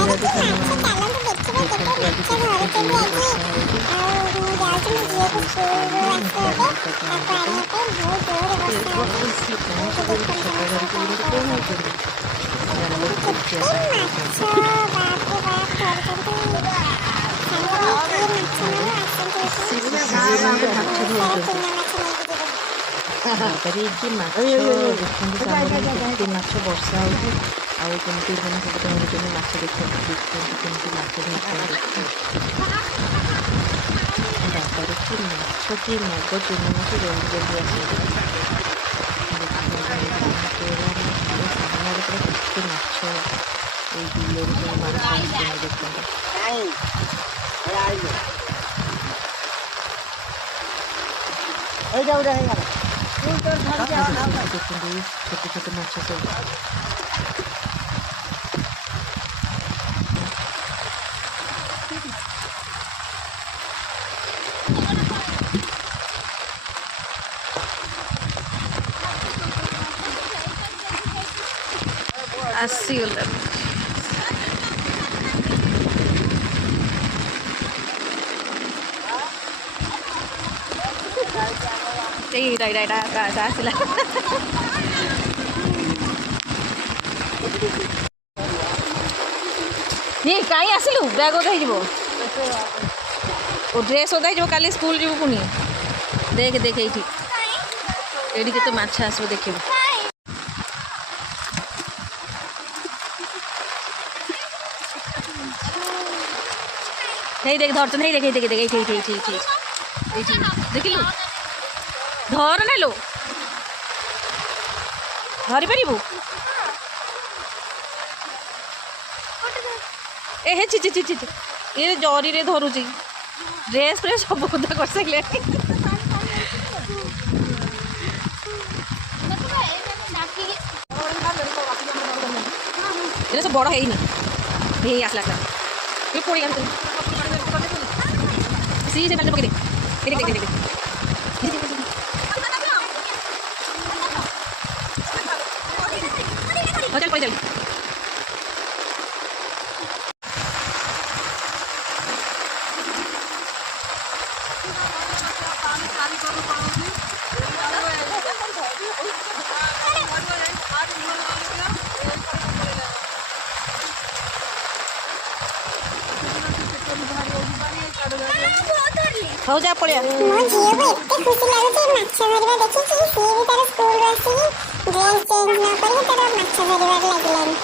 ରାଧେ ରାଧେ ସାଙ୍ଗମାନେ ଦେଖନ୍ତୁ ଆଜି କେତେ ଜୋରରେ ବର୍ଷା ହେଉଛି ବସି କଣ ସବୁ ଛତା ଧରିକି ବୁଲୁଛନ୍ତି କଣ ହେଉଛନ୍ତି ଯାଉଛନ୍ତି ଦେଖିବା ସାଙ୍ଗମାନଙ୍କୁ ମାଛ ଧରୁଛନ୍ତି ବାବାରେ କି ମାଛ ଦେଖନ୍ତୁ ସାଙ୍ଗମାନେ କେତେ ମାଛ ବର୍ଷା ହେଉଛି ଆଉ କେମିତି ମାନେ ସବୁ ଧରୁଛନ୍ତି ମାଛ ଦେଖନ୍ତୁ କେମିତି ମାଛ ଧରୁଛନ୍ତି ବାବାରେ କି ମାଛ କି ମଗ ଚୁନି ମାଛ ଜଲ୍ଦି ଜଲ୍ଦି ଆସୁଛନ୍ତି ସାମ୍ନାରେ ପୁରା କେତେ ମାଛ ଏଇ ବିଲରୁ ସବୁ ମାଛ ଆସୁଛନ୍ତି ଦେଖନ୍ତୁ ଦେଖନ୍ତୁ ଛୋଟ ଛୋଟ ମାଛ ସବୁ ଆସିଗଲା ଆସିଲା କାହିଁ ଆସିଲୁ ବ୍ୟାଗ୍ ଓଦା ହେଇଯିବ ଓ ଡ୍ରେସ୍ ଓଦା ହେଇଯିବ କାଲି ସ୍କୁଲ ଯିବୁ ପୁଣି ଦେଖ ଦେଖ ଏଇଠି କେତେ ମାଛ ଆସିବ ଦେଖିବୁ ହେଇ ଦେଖ ଧରୁଛନ୍ତି ହେଇ ଦେଖ ଦେଖ ଏଇଠି ଦେଖିଲୁ ଧର ନେଲୁ ଧରିପାରିବୁ ଏ ହେ ଛି ଏ ଜରିରେ ଧରୁଛି ଡ୍ରେସ୍ ଫ୍ରେସ୍ ସବୁ ଓଦା କରିସାରିଲେଣି ଏଇଟା ସବୁ ବଡ଼ ହେଇନି ହେଇ ଆସିଲା ପୋଡ଼ି ଆସୁଛନ୍ତି ସେ ପାଣି ପକେଇ ଦେ ଚାଲ ପଳେଇ ଚାଲ ହଉ ଯା ପଳେଇଆ ମୋ ଝିଅକୁ ଏତେ ଖୁସି ଲାଗୁଛି ମାଛ ଧରିବା ଦେଖିକି ସିଏ ବି ତାର ସ୍କୁଲରୁ ଆସିକି ଡ୍ରେସ୍ ଚେଞ୍ଜ ନ କରିକି ତାର ମାଛ ଧରିବାରେ ଲାଗିଲାଣି